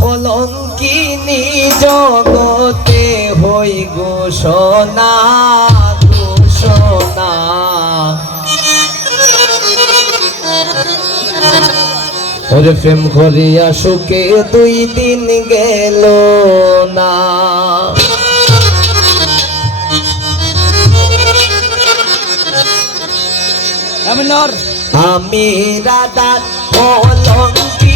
কলঙ্কিনী জগতে হই ঘোষণা ঘোষণা ওরে প্রেম করিয়া সুখে দুই দিন গেল না। আমি রাধা কলঙ্কিনী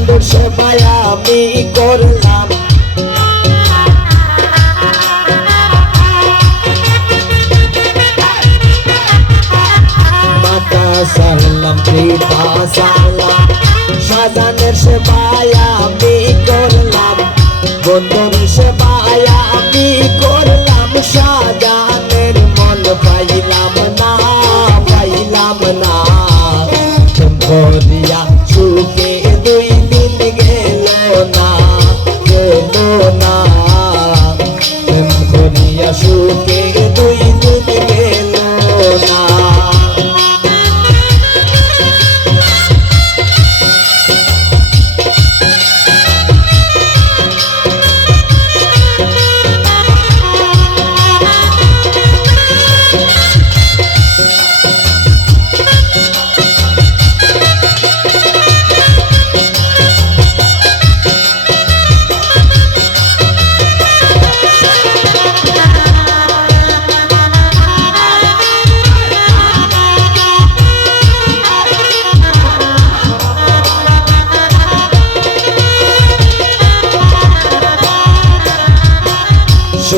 বন্ধুর সেবায় আমি করলাম। মাতা সারলাম পিতা সারলাম সাজানের সেবায় আমি করলাম। বন্ধুর সুখে দুই না?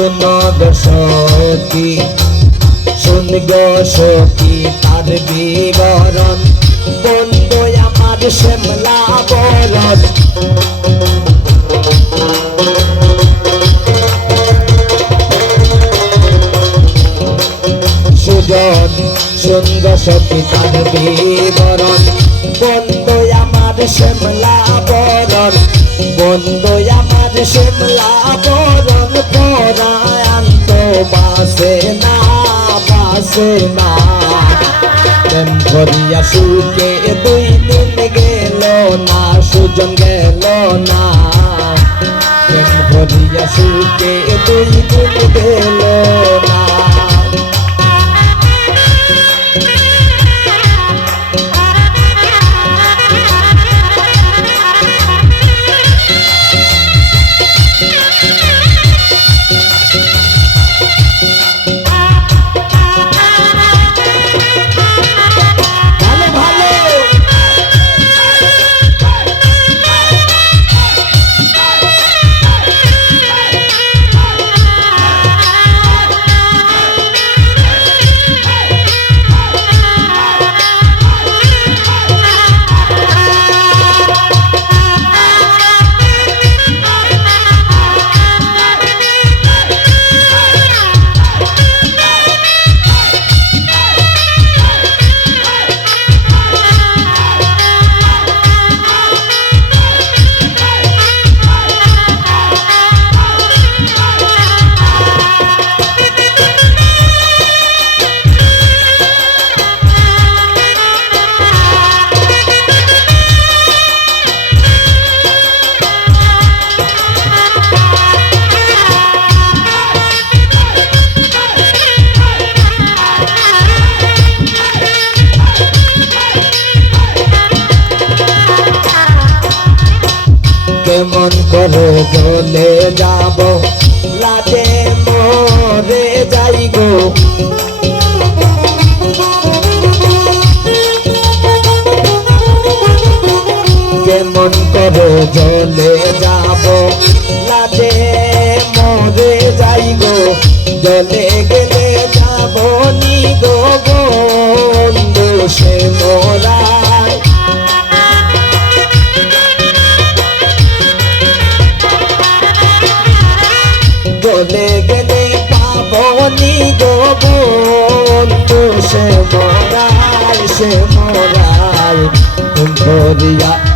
শোনো দশকি শুন গো সখী তার বিবরণ। বন্ধু আমার শ্যামলা বরণ। সুজন সুন্দ সখী তার বিবরণ। বন্ধু আমার শ্যামলা বরণ। বন্ধু আমার শ্যামলা বরণ। বাসে না বাসে না। প্রেম করিয়া সুখে দুই দিন গেল না, সুজন গেল না। প্রেম করিয়া সুখে দুই দিন গেল না কেমন করে চলে যাব। লাগে মরে যাই গো। বন্ধু